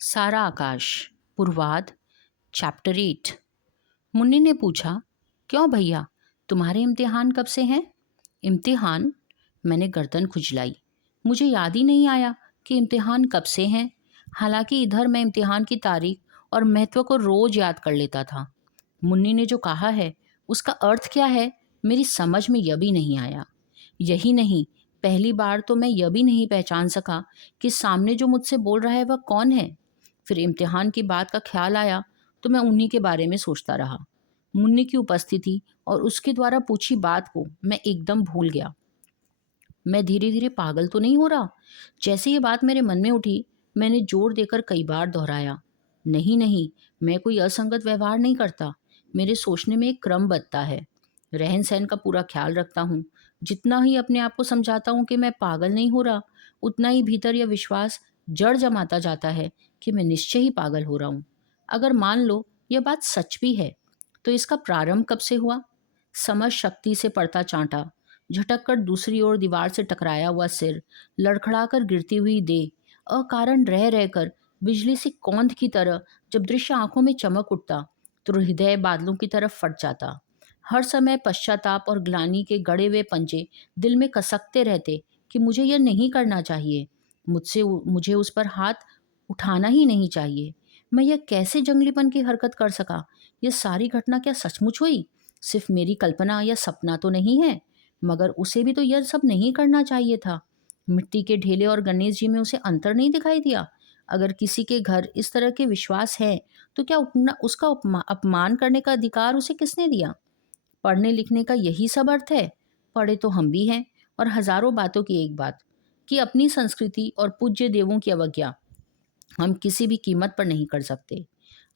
सारा आकाश पूर्वाध चैप्टर 8। मुन्नी ने पूछा, क्यों भैया, तुम्हारे इम्तिहान कब से हैं? इम्तिहान? मैंने गर्दन खुजलाई। मुझे याद ही नहीं आया कि इम्तिहान कब से हैं। हालांकि इधर मैं इम्तिहान की तारीख और महत्व को रोज याद कर लेता था। मुन्नी ने जो कहा है उसका अर्थ क्या है, मेरी समझ में यह भी नहीं आया। यही नहीं, पहली बार तो मैं यह भी नहीं पहचान सका कि सामने जो मुझसे बोल रहा है वह कौन है। फिर इम्तिहान की बात का ख्याल आया तो मैं उन्हीं के बारे में सोचता रहा। मुन्नी की उपस्थिति और उसके द्वारा पूछी बात को मैं एकदम भूल गया। मैं धीरे धीरे पागल तो नहीं हो रहा? जैसे ये बात मेरे मन में उठी, मैंने जोर देकर कई बार दोहराया, नहीं नहीं, मैं कोई असंगत व्यवहार नहीं करता। मेरे सोचने में एक क्रम बदता है। रहन सहन का पूरा ख्याल रखता हूँ। जितना ही अपने आप को समझाता हूँ कि मैं पागल नहीं हो रहा, उतना ही भीतर यह विश्वास जड़ जमाता जाता है कि मैं निश्चय ही पागल हो रहा हूँ। अगर मान लो यह बात सच भी है, तो इसका प्रारंभ कब से हुआ? समझ शक्ति से पड़ता चांटा, झटक कर दूसरी ओर दीवार से टकराया हुआ सिर, लड़खड़ाकर गिरती हुई देह, अकारण रह रहकर बिजली से कौंध की तरह जब दृश्य आंखों में चमक उठता तो हृदय बादलों की तरफ फट जाता। हर समय पश्चाताप और ग्लानि के गड़े हुए पंजे दिल में कसकते रहते कि मुझे यह नहीं करना चाहिए, मुझे उस पर हाथ उठाना ही नहीं चाहिए। मैं यह कैसे जंगलीपन की हरकत कर सका? यह सारी घटना क्या सचमुच हुई? सिर्फ मेरी कल्पना या सपना तो नहीं है? मगर उसे भी तो यह सब नहीं करना चाहिए था। मिट्टी के ढेले और गणेश जी में उसे अंतर नहीं दिखाई दिया? अगर किसी के घर इस तरह के विश्वास है तो क्या उसका अपमान करने का अधिकार उसे किसने दिया? पढ़ने लिखने का यही सब अर्थ है? पढ़े तो हम भी हैं, और हजारों बातों की एक बात कि अपनी संस्कृति और पूज्य देवों की अवज्ञा हम किसी भी कीमत पर नहीं कर सकते।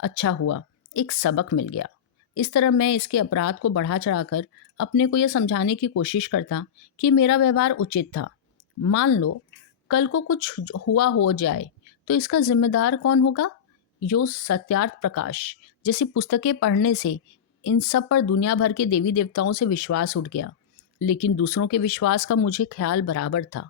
अच्छा हुआ, एक सबक मिल गया। इस तरह मैं इसके अपराध को बढ़ा चढ़ाकर अपने को यह समझाने की कोशिश करता कि मेरा व्यवहार उचित था। मान लो कल को कुछ हुआ हो जाए तो इसका जिम्मेदार कौन होगा? यो सत्यार्थ प्रकाश जैसी पुस्तकें पढ़ने से इन सब पर दुनिया भर के देवी देवताओं से विश्वास उठ गया। लेकिन दूसरों के विश्वास का मुझे ख्याल बराबर था।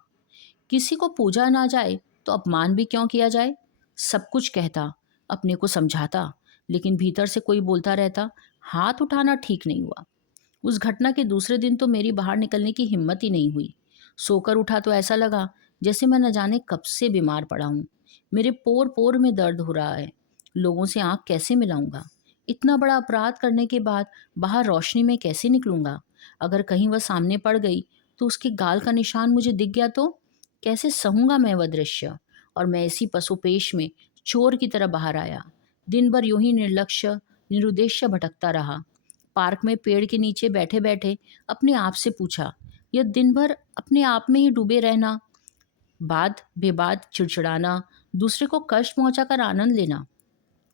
किसी को पूजा ना जाए तो अपमान भी क्यों किया जाए? सब कुछ कहता, अपने को समझाता, लेकिन भीतर से कोई बोलता रहता, हाथ उठाना ठीक नहीं हुआ। उस घटना के दूसरे दिन तो मेरी बाहर निकलने की हिम्मत ही नहीं हुई। सोकर उठा तो ऐसा लगा जैसे मैं न जाने कब से बीमार पड़ा हूँ। मेरे पोर पोर में दर्द हो रहा है। लोगों से आंख कैसे मिलाऊंगा? इतना बड़ा अपराध करने के बाद बाहर रोशनी में कैसे निकलूंगा? अगर कहीं वह सामने पड़ गई तो उसके गाल का निशान मुझे दिख गया तो कैसे सहूंगा मैं वह दृश्य? और मैं इसी पशुपेश में चोर की तरह बाहर आया। दिन भर यूं ही निर्लक्ष्य निरुद्देश्य भटकता रहा। पार्क में पेड़ के नीचे बैठे बैठे अपने आप से पूछा, यह दिन भर अपने आप में ही डूबे रहना, बात बेबात चिड़चिड़ाना, दूसरे को कष्ट पहुंचाकर आनंद लेना,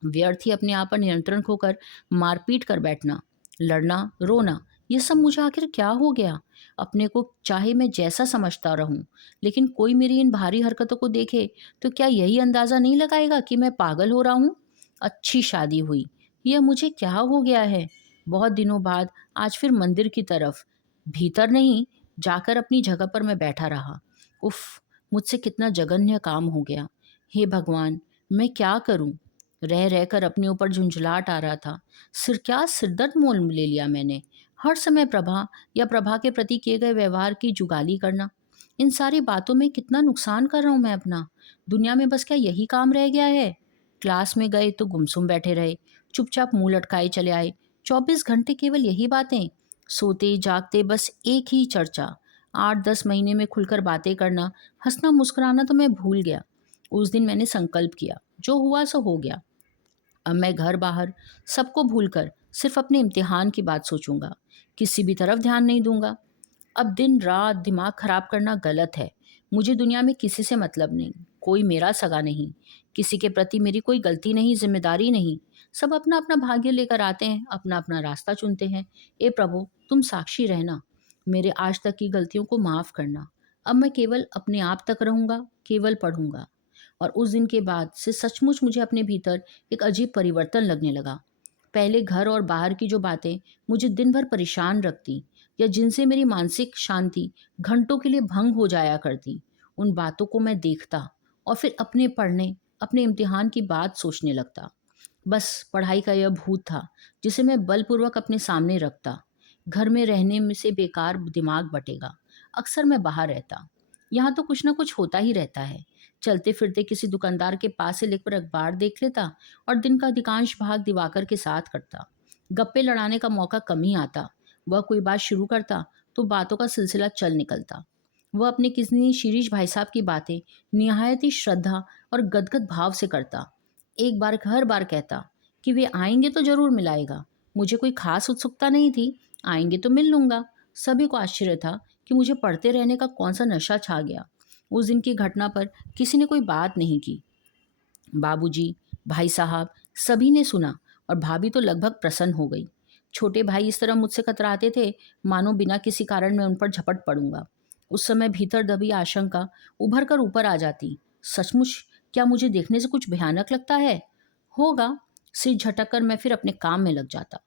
व्यर्थ ही अपने आप पर नियंत्रण खोकर मारपीट कर बैठना, लड़ना, रोना, ये सब मुझे आखिर क्या हो गया? अपने को चाहे मैं जैसा समझता रहूं, लेकिन कोई मेरी इन भारी हरकतों को देखे तो क्या यही अंदाजा नहीं लगाएगा कि मैं पागल हो रहा हूं? अच्छी शादी हुई, यह मुझे क्या हो गया है? बहुत दिनों बाद आज फिर मंदिर की तरफ, भीतर नहीं, जाकर अपनी जगह पर मैं बैठा रहा। उफ, मुझसे कितना जघन्य काम हो गया। हे भगवान, मैं क्या करूं? रह रहकर अपने ऊपर झुंझलाहट आ रहा था। सिरदर्द मोल ले लिया मैंने। हर समय प्रभा या प्रभा के प्रति किए गए व्यवहार की जुगाली करना, इन सारी बातों में कितना नुकसान कर रहा हूं मैं अपना। दुनिया में बस क्या यही काम रह गया है? क्लास में गए तो गुमसुम बैठे रहे, चुपचाप मुंह लटकाए चले आए। 24 घंटे केवल यही बातें, सोते जागते बस एक ही चर्चा। 8-10 महीने में खुलकर बातें करना, हंसना मुस्कुराना तो मैं भूल गया। उस दिन मैंने संकल्प किया, जो हुआ सो हो गया। अब मैं घर बाहर सबको भूलकर सिर्फ अपने इम्तिहान की बात सोचूंगा, किसी भी तरफ ध्यान नहीं दूंगा। अब दिन रात दिमाग खराब करना गलत है। मुझे दुनिया में किसी से मतलब नहीं, कोई मेरा सगा नहीं, किसी के प्रति मेरी कोई गलती नहीं, जिम्मेदारी नहीं। सब अपना अपना भाग्य लेकर आते हैं, अपना अपना रास्ता चुनते हैं। ए प्रभु, तुम साक्षी रहना, मेरे आज तक की गलतियों को माफ करना। अब मैं केवल अपने आप तक रहूंगा, केवल पढ़ूंगा। और उस दिन के बाद से सचमुच मुझे अपने भीतर एक अजीब परिवर्तन लगने लगा। पहले घर और बाहर की जो बातें मुझे दिन भर परेशान रखती या जिनसे मेरी मानसिक शांति घंटों के लिए भंग हो जाया करती, उन बातों को मैं देखता और फिर अपने पढ़ने अपने इम्तिहान की बात सोचने लगता। बस पढ़ाई का यह भूत था जिसे मैं बलपूर्वक अपने सामने रखता। घर में रहने में से बेकार दिमाग बटेगा। अक्सर मैं बाहर रहता। यहाँ तो कुछ ना कुछ होता ही रहता है। चलते फिरते किसी दुकानदार के पास से लेकर अखबार देख लेता और दिन का अधिकांश भाग दिवाकर के साथ करता। गप्पे लड़ाने का मौका कम ही आता। वह कोई बात शुरू करता तो बातों का सिलसिला चल निकलता। वह अपने किसी शिरीष भाई साहब की बातें निहायत ही श्रद्धा और गदगद भाव से करता। एक बार हर बार कहता कि वे आएंगे तो जरूर मिलाएगा। मुझे कोई खास उत्सुकता नहीं थी, आएंगे तो मिल लूंगा। सभी को आश्चर्य था कि मुझे पढ़ते रहने का कौन सा नशा छा गया। उस दिन की घटना पर किसी ने कोई बात नहीं की। बाबूजी, भाई साहब सभी ने सुना और भाभी तो लगभग प्रसन्न हो गई। छोटे भाई इस तरह मुझसे कतराते थे मानो बिना किसी कारण मैं उन पर झपट पड़ूंगा। उस समय भीतर दबी आशंका उभर कर ऊपर आ जाती। सचमुच क्या मुझे देखने से कुछ भयानक लगता है? होगा। सिर झटक कर मैं फिर अपने काम में लग जाता।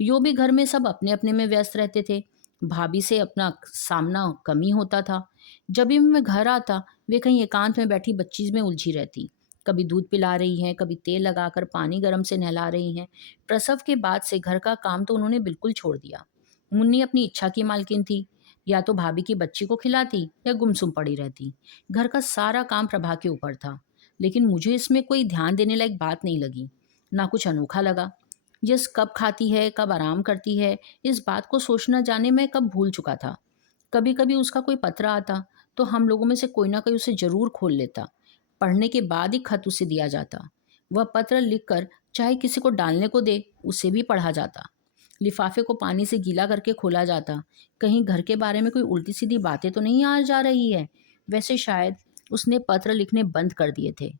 यो भी घर में सब अपने अपने में व्यस्त रहते थे। भाभी से अपना सामना कम ही होता था। जब भी मैं घर आता वे कहीं एकांत में बैठी बच्ची में उलझी रहती। कभी दूध पिला रही हैं, कभी तेल लगाकर पानी गर्म से नहला रही हैं। प्रसव के बाद से घर का काम तो उन्होंने बिल्कुल छोड़ दिया। मुन्नी अपनी इच्छा की मालकिन थी। या तो भाभी की बच्ची को खिलाती या गुमसुम पड़ी रहती। घर का सारा काम प्रभा के ऊपर था। लेकिन मुझे इसमें कोई ध्यान देने लायक बात नहीं लगी, ना कुछ अनोखा लगा। यस कब खाती है, कब आराम करती है, इस बात को सोचना जाने मैं कब भूल चुका था। कभी कभी उसका कोई पत्र आता तो हम लोगों में से कोई ना कोई उसे जरूर खोल लेता। पढ़ने के बाद ही खत उसे दिया जाता। वह पत्र लिखकर चाहे किसी को डालने को दे, उसे भी पढ़ा जाता। लिफाफे को पानी से गीला करके खोला जाता। कहीं घर के बारे में कोई उल्टी सीधी बातें तो नहीं आ जा रही है। वैसे शायद उसने पत्र लिखने बंद कर दिए थे।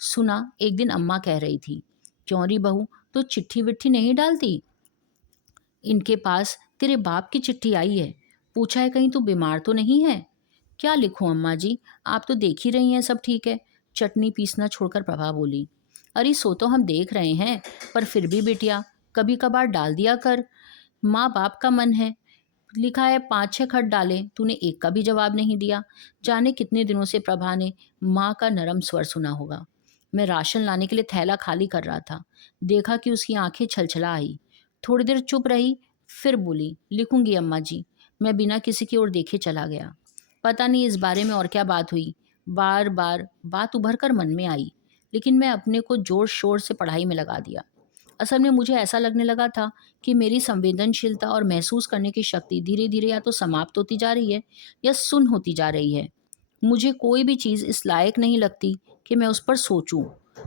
सुना एक दिन अम्मा कह रही थी, क्यों री बहू तो चिट्ठी विट्ठी नहीं डालती? इनके पास तेरे बाप की चिट्ठी आई है। पूछा है कहीं तू बीमार तो नहीं है? क्या लिखूं अम्मा जी, आप तो देख ही रही हैं सब ठीक है। चटनी पीसना छोड़कर प्रभा बोली। अरे सो तो हम देख रहे हैं, पर फिर भी बिटिया कभी कभार डाल दिया कर। माँ बाप का मन है। लिखा है 5-6 खत डाले, तूने एक का भी जवाब नहीं दिया। जाने कितने दिनों से प्रभा ने माँ का नरम स्वर सुना होगा। मैं राशन लाने के लिए थैला खाली कर रहा था। देखा कि उसकी आंखें छलछला आई। थोड़ी देर चुप रही, फिर बोली, लिखूंगी अम्मा जी। मैं बिना किसी की ओर देखे चला गया। पता नहीं इस बारे में और क्या बात हुई। बार बार बात उभर कर मन में आई, लेकिन मैं अपने को जोर शोर से पढ़ाई में लगा दिया। असल में मुझे ऐसा लगने लगा था कि मेरी संवेदनशीलता और महसूस करने की शक्ति धीरे धीरे या तो समाप्त होती जा रही है या सुन्न होती जा रही है। मुझे कोई भी चीज़ इस लायक नहीं लगती कि मैं उस पर सोचूं।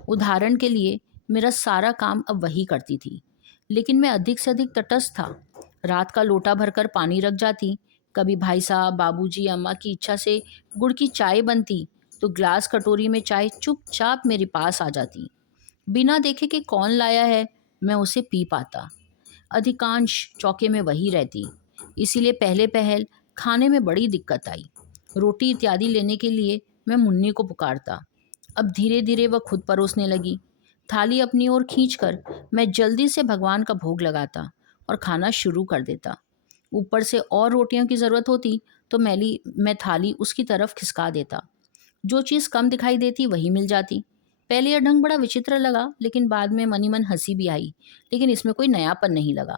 उदाहरण के लिए मेरा सारा काम अब वही करती थी, लेकिन मैं अधिक से अधिक तटस्थ था। रात का लोटा भरकर पानी रख जाती। कभी भाई साहब, बाबूजी, अम्मा की इच्छा से गुड़ की चाय बनती तो ग्लास कटोरी में चाय चुपचाप मेरे पास आ जाती। बिना देखे कि कौन लाया है मैं उसे पी पाता। अधिकांश चौके में वही रहती। इसीलिए पहले पहल खाने में बड़ी दिक्कत आई। रोटी इत्यादि लेने के लिए मैं मुन्नी को पुकारता। अब धीरे धीरे वह खुद परोसने लगी। थाली अपनी ओर खींचकर मैं जल्दी से भगवान का भोग लगाता और खाना शुरू कर देता। ऊपर से और रोटियों की ज़रूरत होती तो मैं थाली उसकी तरफ खिसका देता। जो चीज़ कम दिखाई देती वही मिल जाती। पहले यह ढंग बड़ा विचित्र लगा, लेकिन बाद में मनी मन हंसी भी आई। लेकिन इसमें कोई नयापन नहीं लगा।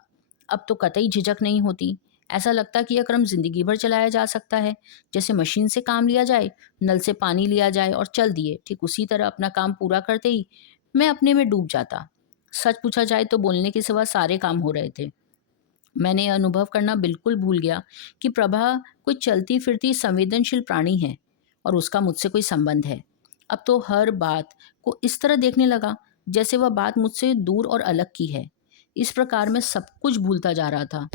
अब तो कतई झिझक नहीं होती। ऐसा लगता कि यह क्रम जिंदगी भर चलाया जा सकता है। जैसे मशीन से काम लिया जाए, नल से पानी लिया जाए और चल दिए, ठीक उसी तरह अपना काम पूरा करते ही मैं अपने में डूब जाता। सच पूछा जाए तो बोलने के सिवा सारे काम हो रहे थे। मैंने यह अनुभव करना बिल्कुल भूल गया कि प्रभा कोई चलती फिरती संवेदनशील प्राणी है और उसका मुझसे कोई संबंध है। अब तो हर बात को इस तरह देखने लगा जैसे वह बात मुझसे दूर और अलग की है। इस प्रकार मैं सब कुछ भूलता जा रहा था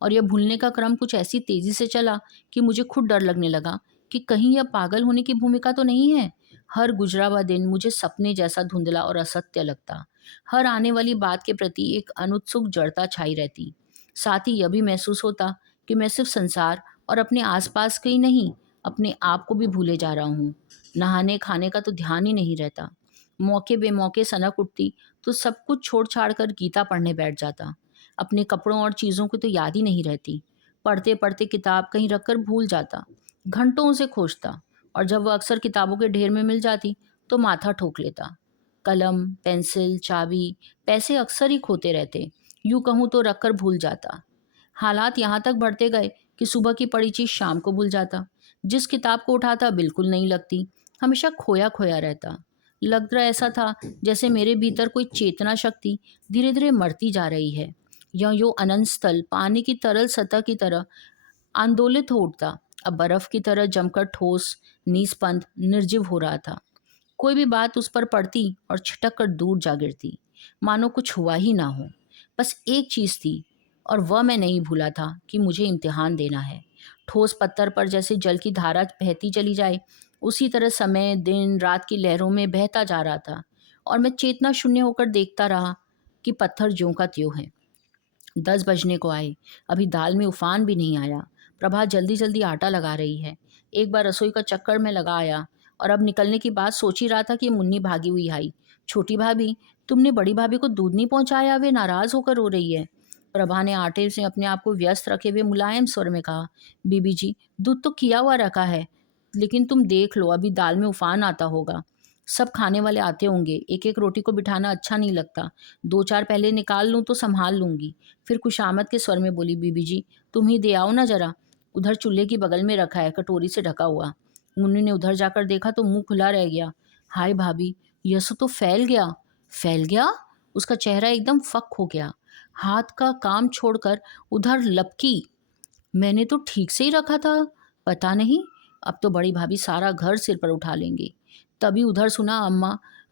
और यह भूलने का क्रम कुछ ऐसी तेजी से चला कि मुझे खुद डर लगने लगा कि कहीं यह पागल होने की भूमिका तो नहीं है। हर गुजरा हुआ दिन मुझे सपने जैसा धुंधला और असत्य लगता। हर आने वाली बात के प्रति एक अनुत्सुक जड़ता छाई रहती। साथ ही यह भी महसूस होता कि मैं सिर्फ संसार और अपने आसपास के ही नहीं, अपने आप को भी भूले जा रहा हूँ। नहाने खाने का तो ध्यान ही नहीं रहता। मौके बेमौके सनक उठती तो सब कुछ छोड़ छाड़ कर गीता पढ़ने बैठ जाता। अपने कपड़ों और चीज़ों की तो याद ही नहीं रहती। पढ़ते पढ़ते किताब कहीं रखकर भूल जाता। घंटों उसे खोजता और जब वह अक्सर किताबों के ढेर में मिल जाती तो माथा ठोक लेता। कलम, पेंसिल, चाबी, पैसे अक्सर ही खोते रहते। यूँ कहूँ तो रख कर भूल जाता। हालात यहाँ तक बढ़ते गए कि सुबह की पढ़ी चीज़ शाम को भूल जाता। जिस किताब को उठाता बिल्कुल नहीं लगती। हमेशा खोया खोया रहता। लग रहा ऐसा था जैसे मेरे भीतर कोई चेतना शक्ति धीरे धीरे मरती जा रही है। यो अनंत स्थल पानी की तरल सतह की तरह आंदोलित हो उठता, अब बर्फ की तरह जमकर ठोस, निस्पंद, निर्जीव हो रहा था। कोई भी बात उस पर पड़ती और छिटक कर दूर जा गिरती, मानो कुछ हुआ ही ना हो। बस एक चीज़ थी, और वह मैं नहीं भूला था कि मुझे इम्तिहान देना है। ठोस पत्थर पर जैसे जल की धारा बहती चली जाए, उसी तरह समय दिन रात की लहरों में बहता जा रहा था, और मैं चेतना शून्य होकर देखता रहा कि पत्थर ज्यों का त्यों है। 10 बजने को आए, अभी दाल में उफान भी नहीं आया। प्रभा जल्दी जल्दी आटा लगा रही है। एक बार रसोई का चक्कर में लगा आया, और अब निकलने की बात सोच ही रहा था कि मुन्नी भागी हुई आई। छोटी भाभी, तुमने बड़ी भाभी को दूध नहीं पहुंचाया, वे नाराज होकर रो रही है। प्रभा ने आटे से अपने आप को व्यस्त रखे हुए मुलायम स्वर में कहा, बीबी जी, दूध तो किया हुआ रखा है, लेकिन तुम देख लो, अभी दाल में उफान आता होगा। सब खाने वाले आते होंगे, एक एक रोटी को बिठाना अच्छा नहीं लगता। 2-4 पहले निकाल लूँ तो संभाल लूँगी। फिर खुशामद के स्वर में बोली, बीबी जी, तुम ही दे आओ ना जरा, उधर चूल्हे की बगल में रखा है, कटोरी से ढका हुआ। मुन्नी ने उधर जाकर देखा तो मुंह खुला रह गया। हाय भाभी, यह सब तो फैल गया। फैल गया? उसका चेहरा एकदम फक हो गया। हाथ का काम छोड़कर उधर लपकी। मैंने तो ठीक से ही रखा था। पता नहीं, अब तो बड़ी भाभी सारा घर सिर पर उठा लेंगी। तभी उधर सुना,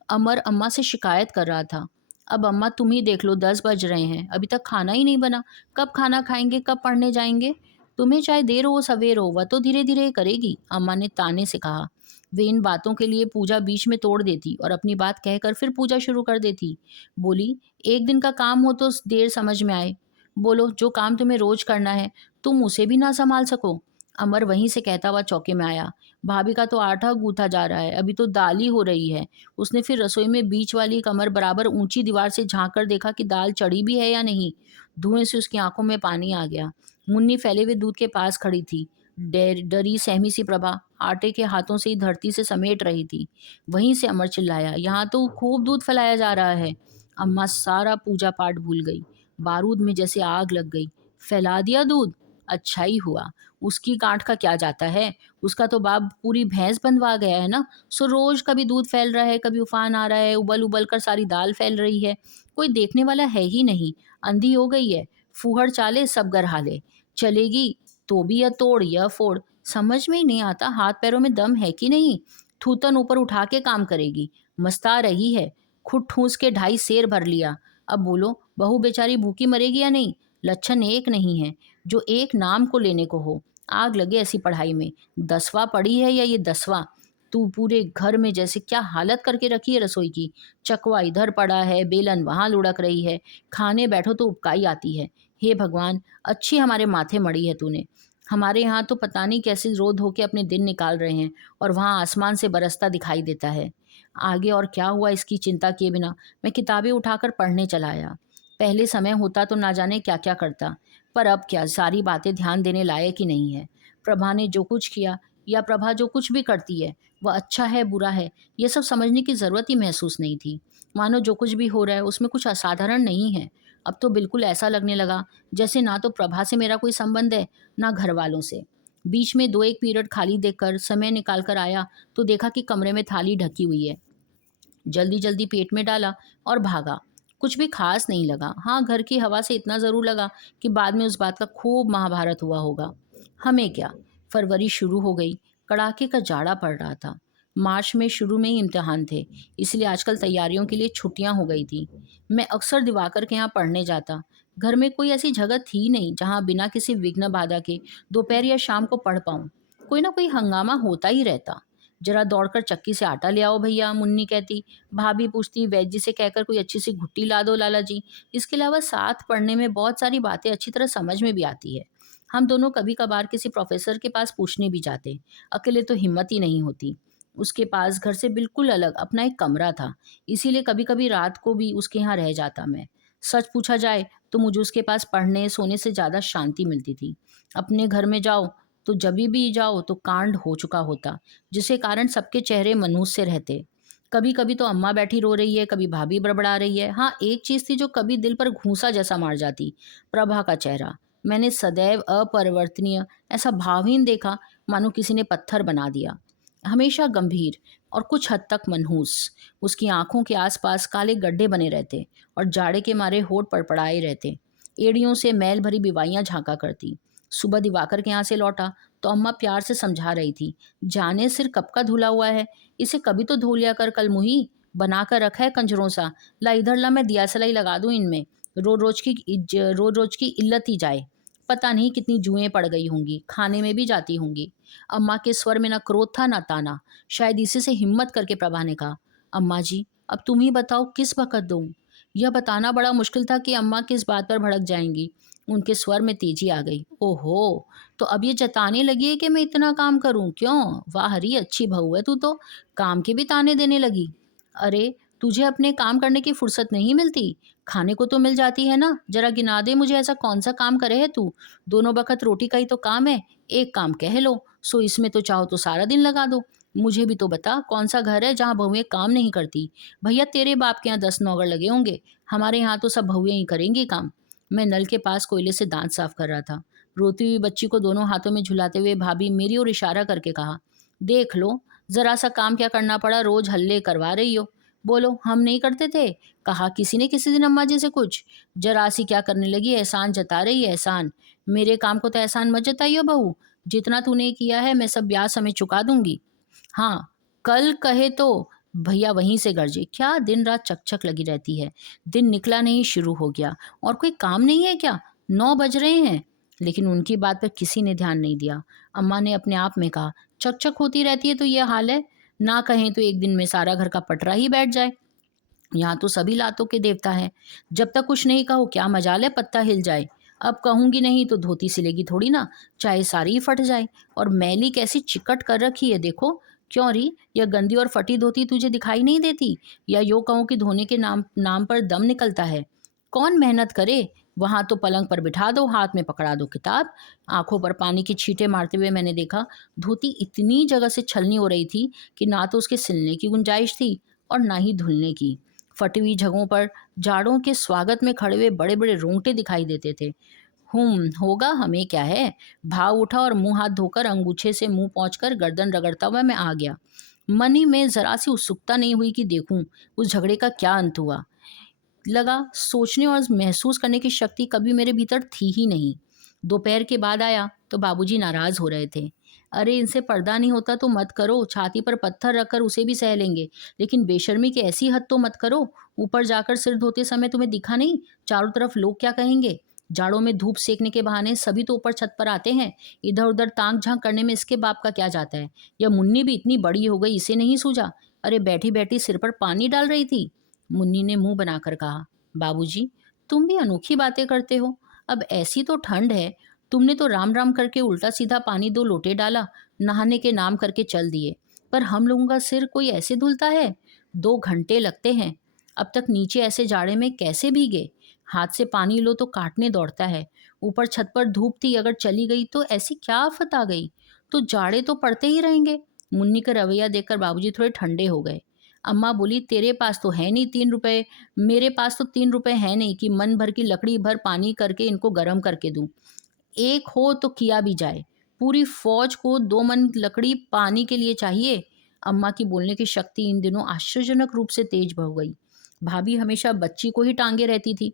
अमर अम्मा से शिकायत कर रहा था। अब अम्मा तुम ही देख लो, 10 बज रहे हैं, अभी तक खाना ही नहीं बना। कब खाना खाएंगे, कब पढ़ने जाएंगे? तुम्हें चाहे देर हो सवेर हो, वह तो धीरे धीरे करेगी, अम्मा ने ताने से कहा। वे इन बातों के लिए पूजा बीच में तोड़ देती और अपनी बात कहकर फिर पूजा शुरू कर देती। बोली, एक दिन का काम हो तो देर समझ में आए। बोलो, जो काम तुम्हें रोज करना है, तुम उसे भी ना संभाल सको? अमर वहीं से कहता हुआ चौके में आया। भाभी का तो आटा गूथा जा रहा है, अभी तो दाल ही हो रही है। उसने फिर रसोई में बीच वाली कमर बराबर ऊंची दीवार से झांक कर देखा कि दाल चढ़ी भी है या नहीं। धुएं से उसकी आंखों में पानी आ गया। मुन्नी फैले हुए दूध के पास खड़ी थी। डरी सहमी सी प्रभा आटे के हाथों से ही धरती से समेट रही थी। वहीं से अमर चिल्लाया, यहाँ तो खूब दूध फैलाया जा रहा है। अम्मा सारा पूजा पाठ भूल गई। बारूद में जैसे आग लग गई। फैला दिया दूध? अच्छा ही हुआ। उसकी गांठ का क्या जाता है, उसका तो बाप पूरी भैंस बंधवा गया है ना। सो रोज कभी दूध फैल रहा है, कभी उफान आ रहा है, उबल उबल कर सारी दाल फैल रही है। कोई देखने वाला है ही नहीं, अंधी हो गई है। फूहड़ चाले सब गरहाले, चलेगी तो भी या तोड़ या फोड़। समझ में ही नहीं आता, हाथ पैरों में दम है कि नहीं। थूतन ऊपर उठा के काम करेगी, मस्ता रही है। खुद ठूस के 2.5 सेर भर लिया। अब बोलो, बहू बेचारी भूखी मरेगी या नहीं? लक्षण एक नहीं है जो एक नाम को लेने को हो। आग लगे ऐसी पढ़ाई में। 10वां पढ़ी है या ये 10वां? तू पूरे घर में जैसे क्या हालत करके रखी है रसोई की। चकवा इधर पड़ा है, बेलन वहां लुढ़क रही है, खाने बैठो तो उबकाई आती है। हे भगवान, अच्छी हमारे माथे मड़ी है तूने। हमारे यहाँ तो पता नहीं कैसे रो धो के अपने दिन निकाल रहे हैं, और वहाँ आसमान से बरसता दिखाई देता है। आगे और क्या हुआ इसकी चिंता किए बिना मैं किताबें उठाकर पढ़ने चला आया। पहले समय होता तो ना जाने क्या क्या करता, पर अब क्या, सारी बातें ध्यान देने लायक ही नहीं है। प्रभा ने जो कुछ किया या प्रभा जो कुछ भी करती है, वह अच्छा है बुरा है, ये सब समझने की ज़रूरत ही महसूस नहीं थी। मानो जो कुछ भी हो रहा है उसमें कुछ असाधारण नहीं है। अब तो बिल्कुल ऐसा लगने लगा जैसे ना तो प्रभा से मेरा कोई संबंध है, ना घर वालों से। बीच में 2-1 पीरियड खाली देखकर समय निकाल कर आया तो देखा कि कमरे में थाली ढकी हुई है। जल्दी जल्दी पेट में डाला और भागा। कुछ भी खास नहीं लगा। हाँ, घर की हवा से इतना ज़रूर लगा कि बाद में उस बात का खूब महाभारत हुआ होगा। हमें क्या, फरवरी शुरू हो गई। कड़ाके का जाड़ा पड़ रहा था। मार्च में शुरू में ही इम्तिहान थे, इसलिए आजकल तैयारियों के लिए छुट्टियां हो गई थी। मैं अक्सर दिवाकर के यहाँ पढ़ने जाता। घर में कोई ऐसी जगह थी नहीं जहाँ बिना किसी विघ्न बाधा के दोपहर या शाम को पढ़ पाऊँ। कोई ना कोई हंगामा होता ही रहता। जरा दौड़कर चक्की से आटा ले आओ भैया, मुन्नी कहती। भाभी पूछती, वैद्य जी से कहकर कोई अच्छी सी घुट्टी ला दो लाला जी। इसके अलावा साथ पढ़ने में बहुत सारी बातें अच्छी तरह समझ में भी आती है। हम दोनों कभी कभार किसी प्रोफेसर के पास पूछने भी जाते। अकेले तो हिम्मत ही नहीं होती। उसके पास घर से बिल्कुल अलग अपना एक कमरा था, इसीलिए कभी कभी रात को भी उसके यहाँ रह जाता मैं। सच पूछा जाए तो मुझे उसके पास पढ़ने सोने से ज़्यादा शांति मिलती थी। अपने घर में जाओ तो जभी भी जाओ तो कांड हो चुका होता, जिसके कारण सबके चेहरे मनहूस से रहते। कभी कभी तो अम्मा बैठी रो रही है, कभी भाभी बड़बड़ा रही है। हाँ, एक चीज थी जो कभी दिल पर घूंसा जैसा मार जाती, प्रभा का चेहरा। मैंने सदैव अपरिवर्तनीय, ऐसा भावहीन देखा, मानो किसी ने पत्थर बना दिया। हमेशा गंभीर और कुछ हद तक मनहूस। उसकी आंखों के आसपास काले गड्ढे बने रहते और जाड़े के मारे होठ पड़पड़ाए रहते। एड़ियों से मैल भरी बिवाइयां झांका करती। सुबह दिवाकर के यहाँ से लौटा तो अम्मा प्यार से समझा रही थी, जाने सिर कब का धुला हुआ है, इसे कभी तो धो लिया कर कल मुही, बना कर रखा है कंजरों सा। ला इधर ला, मैं दिया सलाई लगा दूं इनमें, रोज रोज की इल्लत ही जाए। पता नहीं कितनी जुएं पड़ गई होंगी, खाने में भी जाती होंगी। अम्मा के स्वर में ना क्रोध था ना ताना। शायद इसी से हिम्मत करके प्रभा ने कहा, अम्मा जी अब तुम ही बताओ किस वक़्त दूं। यह बताना बड़ा मुश्किल था कि अम्मा किस बात पर भड़क जाएंगी। उनके स्वर में तेजी आ गई। ओहो, तो अब ये जताने लगी है कि मैं इतना काम करूं क्यों? वाह री, अच्छी बहू है तू तो, काम के भी ताने देने लगी। अरे, तुझे अपने काम करने की फुर्सत नहीं मिलती? खाने को तो मिल जाती है ना, जरा गिना दे मुझे, ऐसा कौन सा काम करे है तू? दोनों बखत रोटी का ही तो काम है, एक काम कह लो, सो इसमें तो चाहो तो सारा दिन लगा दो। मुझे भी तो बता, कौन सा घर है जहाँ बहुएं काम नहीं करती? भैया तेरे बाप के यहाँ 10 नौकर लगे होंगे, हमारे यहाँ तो सब बहुएं ही करेंगी काम। मैं नल के पास कोयले से दांत साफ कर रहा था। रोती हुई बच्ची को दोनों हाथों में झुलाते हुए भाभी मेरी ओर इशारा करके कहा, देख लो, जरा सा काम क्या करना पड़ा, रोज हल्ले करवा रही हो। बोलो, हम नहीं करते थे? कहा किसी ने किसी दिन अम्मा जी से कुछ? जरा सी क्या करने लगी, एहसान जता रही है एहसान। मेरे काम को तो एहसान मत जताइयो बहू, जितना तूने किया है मैं सब ब्याह समय चुका दूंगी। हाँ, कल कहे तो। भैया वहीं से गरजे, क्या दिन रात चकचक लगी रहती है। दिन निकला नहीं, शुरू हो गया, और कोई काम नहीं है क्या? 9 बज रहे हैं। लेकिन उनकी बात पर किसी ने ध्यान नहीं दिया। अम्मा ने अपने आप में कहा, चकचक होती रहती है तो ये हाल है, ना कहें तो एक दिन में सारा घर का पटरा ही बैठ जाए। यहाँ तो सभी लातों के देवता हैं। जब तक कुछ नहीं कहो क्या मजाल है पत्ता हिल जाए। अब कहूंगी नहीं तो धोती सिलेगी थोड़ी ना, चाहे सारी ही फट जाए। और मैली कैसी चिकट कर रखी है देखो। क्यों री, यह गंदी और फटी धोती तुझे दिखाई नहीं देती? या यो कहूँ कि धोने के नाम नाम पर दम निकलता है? कौन मेहनत करे? वहां तो पलंग पर बिठा दो, हाथ में पकड़ा दो किताब। आंखों पर पानी की छींटे मारते हुए मैंने देखा, धोती इतनी जगह से छलनी हो रही थी कि ना तो उसके सिलने की गुंजाइश थी और ना ही धुलने की। फटी हुई जगहों पर जाड़ों के स्वागत में खड़े हुए बड़े बड़े रोंगटे दिखाई देते थे। होगा, हमें क्या है। भाव उठा और मुंह हाथ धोकर अंगूछे से मुंह पहुंचकर गर्दन रगड़ता हुआ मैं आ गया। मन ही में जरा सी उत्सुकता नहीं हुई कि देखूं उस झगड़े का क्या अंत हुआ। लगा सोचने और महसूस करने की शक्ति कभी मेरे भीतर थी ही नहीं। दोपहर के बाद आया तो बाबूजी नाराज हो रहे थे। अरे, इनसे पर्दा नहीं होता तो मत करो, छाती पर पत्थर रखकर उसे भी सह लेंगे, लेकिन बेशर्मी की ऐसी हद तो मत करो। ऊपर जाकर सिर धोते समय तुम्हें दिखा नहीं, चारों तरफ लोग क्या कहेंगे? जाड़ों में धूप सेकने के बहाने सभी तो ऊपर छत पर आते हैं, इधर उधर ताक झांक करने में इसके बाप का क्या जाता है? यह मुन्नी भी इतनी बड़ी हो गई, इसे नहीं सूझा? अरे, बैठी बैठी सिर पर पानी डाल रही थी। मुन्नी ने मुंह बनाकर कहा, बाबूजी तुम भी अनोखी बातें करते हो। अब ऐसी तो ठंड है, तुमने तो राम राम करके उल्टा सीधा पानी 2 लोटे डाला, नहाने के नाम करके चल दिए। पर हम लोगों का सिर कोई ऐसे धुलता है? 2 घंटे लगते हैं। अब तक नीचे ऐसे जाड़े में कैसे भीगे? हाथ से पानी लो तो काटने दौड़ता है। ऊपर छत पर धूप थी, अगर चली गई तो ऐसी क्या आफत आ गई? तो जाड़े तो पड़ते ही रहेंगे। मुन्नी का रवैया देखकर बाबूजी थोड़े ठंडे हो गए। अम्मा बोली, तेरे पास तो है नहीं 3 रुपए, मेरे पास तो 3 रुपए है नहीं कि मन भर की लकड़ी भर पानी करके इनको गर्म करके दूं। एक हो तो किया भी जाए, पूरी फौज को 2 मन लकड़ी पानी के लिए चाहिए। अम्मा की बोलने की शक्ति इन दिनों आश्चर्यजनक रूप से तेज हो गई। भाभी हमेशा बच्ची को ही टांगे रहती थी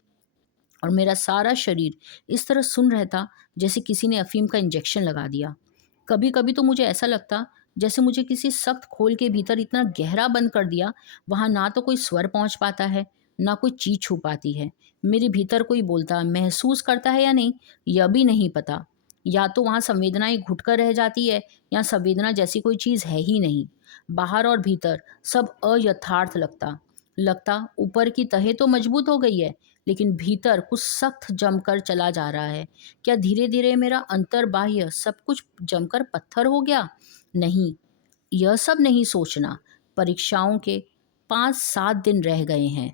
और मेरा सारा शरीर इस तरह सुन रहता जैसे किसी ने अफीम का इंजेक्शन लगा दिया। कभी कभी तो मुझे ऐसा लगता जैसे मुझे किसी सख्त खोल के भीतर इतना गहरा बंद कर दिया, वहां ना तो कोई स्वर पहुंच पाता है, ना कोई चीज छू पाती है। मेरे भीतर कोई बोलता महसूस करता है या नहीं, यह भी नहीं पता। या तो वहां संवेदनाएं घुटकर रह जाती है, या संवेदना जैसी कोई चीज है ही नहीं। बाहर और भीतर सब अयथार्थ लगता। ऊपर की तह तो मजबूत हो गई है, लेकिन भीतर कुछ सख्त जमकर चला जा रहा है। क्या धीरे धीरे मेरा अंतर बाह्य सब कुछ जमकर पत्थर हो गया? नहीं, यह सब नहीं सोचना। परीक्षाओं के 5-7 दिन रह गए हैं।